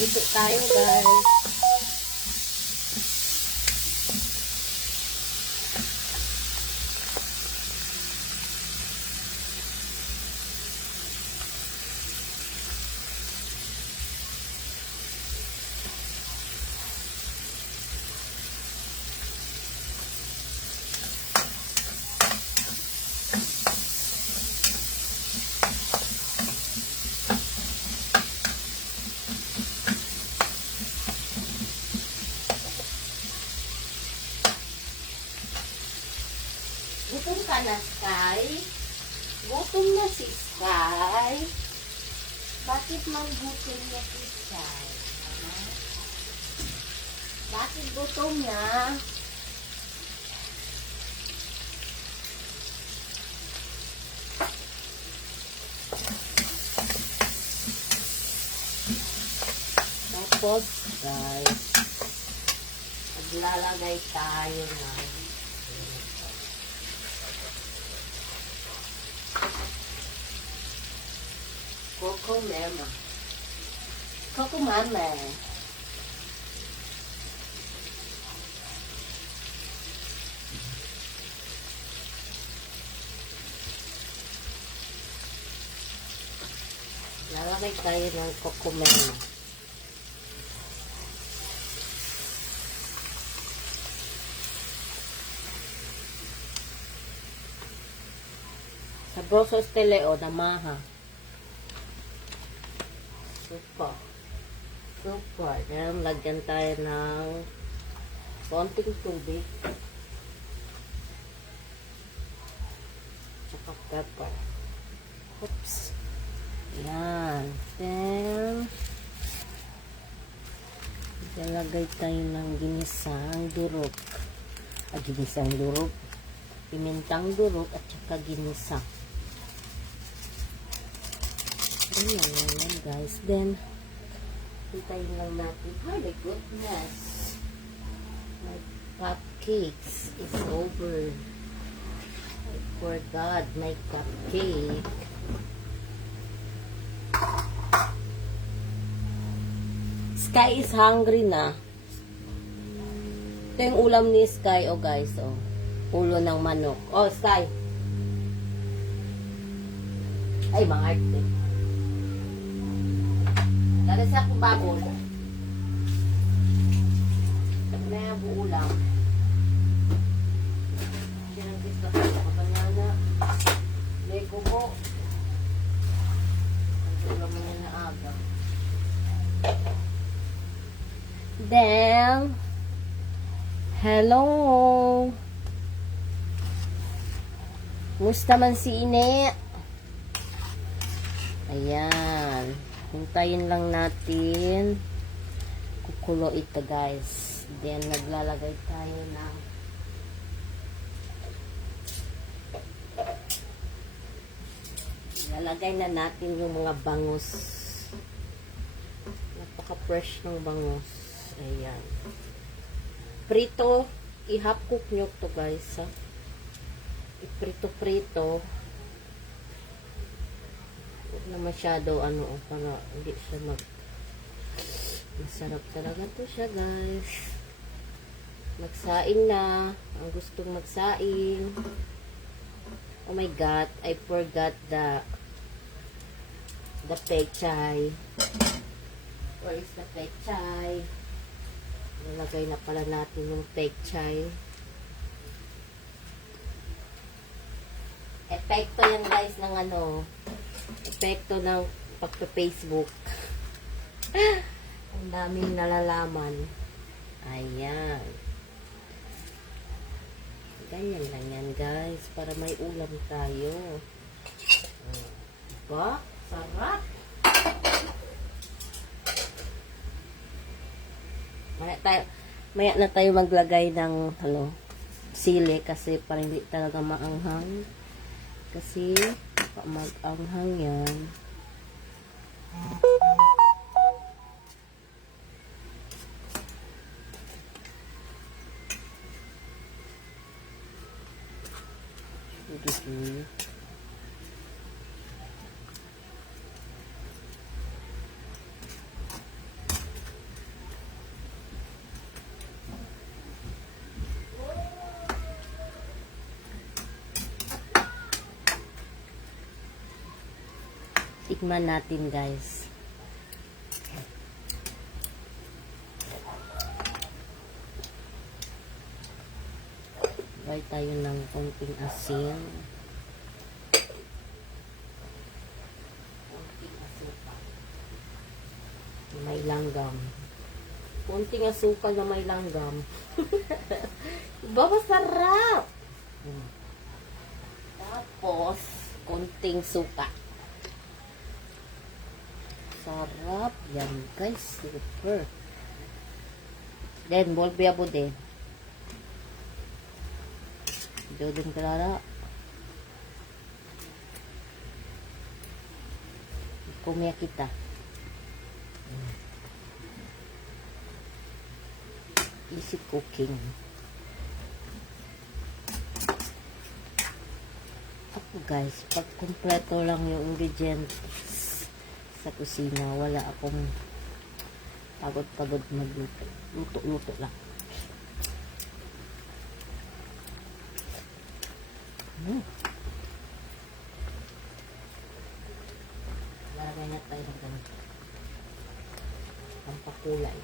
Ito tayo guys. Gutom ka na, Sky? Gutom na si Sky? Bakit gutom na si Sky? Ha? Bakit gutom na? Tapos, guys, maglalagay tayo ng Coco Mama. Coco Mama. Lalagay tayo ng Coco Mama. Sa Brosos Teleo na maha. Super. Super. Yan, lagyan tayo ng konting tubig. Tsaka pepper. Oops. Yan. Then, ilalagay tayo ng ginisang durog. Ginisang durog. Pimintang durog at saka ginisang. Ayan, guys. Then, hintayin lang natin. Oh my goodness. My cupcakes is over. I forgot my cupcake. Sky is hungry na. Ito yung ulam ni Sky, oh guys, oh. Ulo ng manok. Oh, Sky. Ay, mga arte. Dali sa akong bagol. Na yung buulam. Sinagkis ka sa banana. Lego mo. Ang ulam mo na aga. Then, hello. Musta man si Ine? Ayan. Hintayin lang natin kukulo ito, guys. Then, naglalagay tayo ng lalagay na natin yung mga bangus. Napaka-fresh ng bangus. Ayan. Prito. I-half cook nyo to, guys. Ha? I-prito-prito. Huwag na masyado para hindi siya masarap talaga to siya, guys. Magsaing na. Ang gustong magsaing. Oh my God, I forgot the pechay. Where is the pechay? Nalagay na pala natin yung pechay. Epekto yan, guys, ng epekto ng pagpa-Facebook. Ang daming nalalaman. Ayan. Ganyan lang yan, guys. Para may ulam tayo. Diba? Sarap. Maya na tayo maglagay ng sili kasi parang hindi talaga maanghang. Kasi mag-anghang yan. Tikman natin, guys. Try tayo ng konting asin. Konting asukal. May langgam. Konting asukal na may langgam. Diba masarap? Tapos, konting suka. Sarap. Yan, guys. Super. Then, bolbi abo din. Dudong kalala. Kumya kita. Easy cooking. Ako guys, pag kumpleto lang yung ingredients sa kusina, wala akong pagod-pagod magluto. Luto-luto lang. Lalagay na tayo ng ganito. Ang pakulay.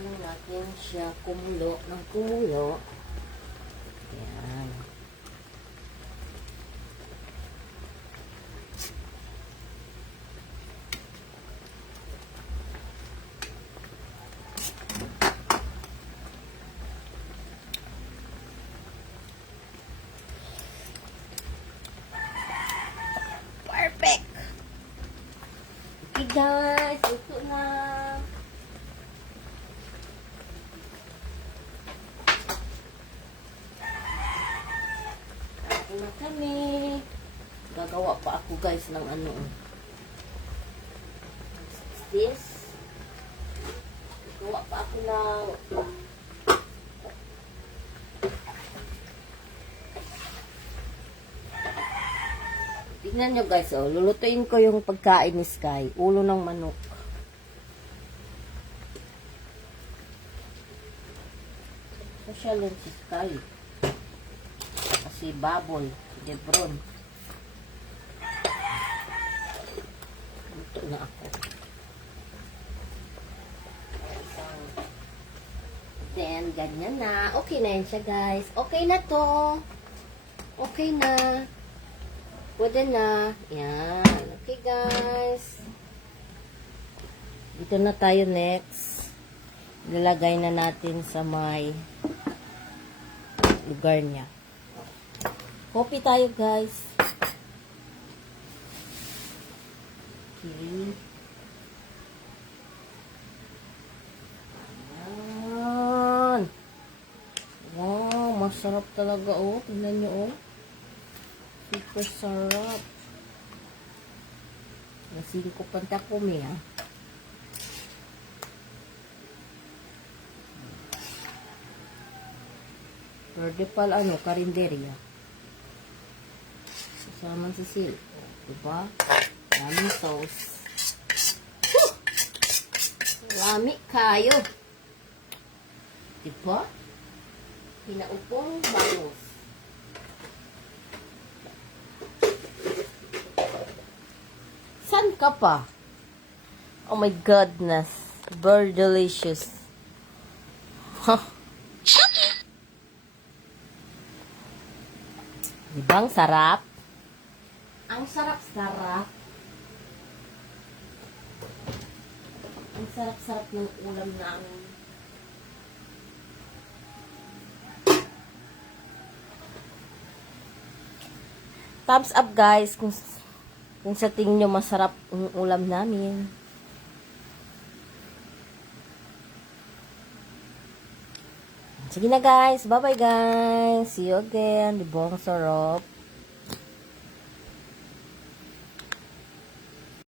Natin siya kumulo ng kumulo. Ayan. Perfect! Okay guys, ito na. Na kami. Gagawa pa ako guys ng ano. This. Gagawa pa ako ng tingnan nyo guys, oh. Lulutuin ko yung pagkain ni Sky. Ulo ng manok. Social yun si Sky. Si baboy, Debron. Ito na ako. So, then, ganyan na. Okay na yan siya, guys. Okay na to. Okay na. Pwede na. Yan. Okay, guys. Dito na tayo next. Lalagay na natin sa may lugar niya. Coffee tayo, guys. Okay. Ayan. Wow, masarap talaga, oh. Tingnan nyo, oh. Super sarap. Nasin ko panta kumi, ah. Pwede pala, ano, karinderya. Sama sa sil. Diba? Daming sauce. Whew! Lami kayo. Diba? Pinaupong bangus. San ka pa? Oh my goodness. Very delicious. Huh. Diba ang sarap? Ang sarap-sarap. Ang sarap-sarap ng ulam namin. Thumbs up guys kung sa tingin nyo masarap ang ulam namin. Sige na guys. Bye bye guys. See you again. Libong sarap.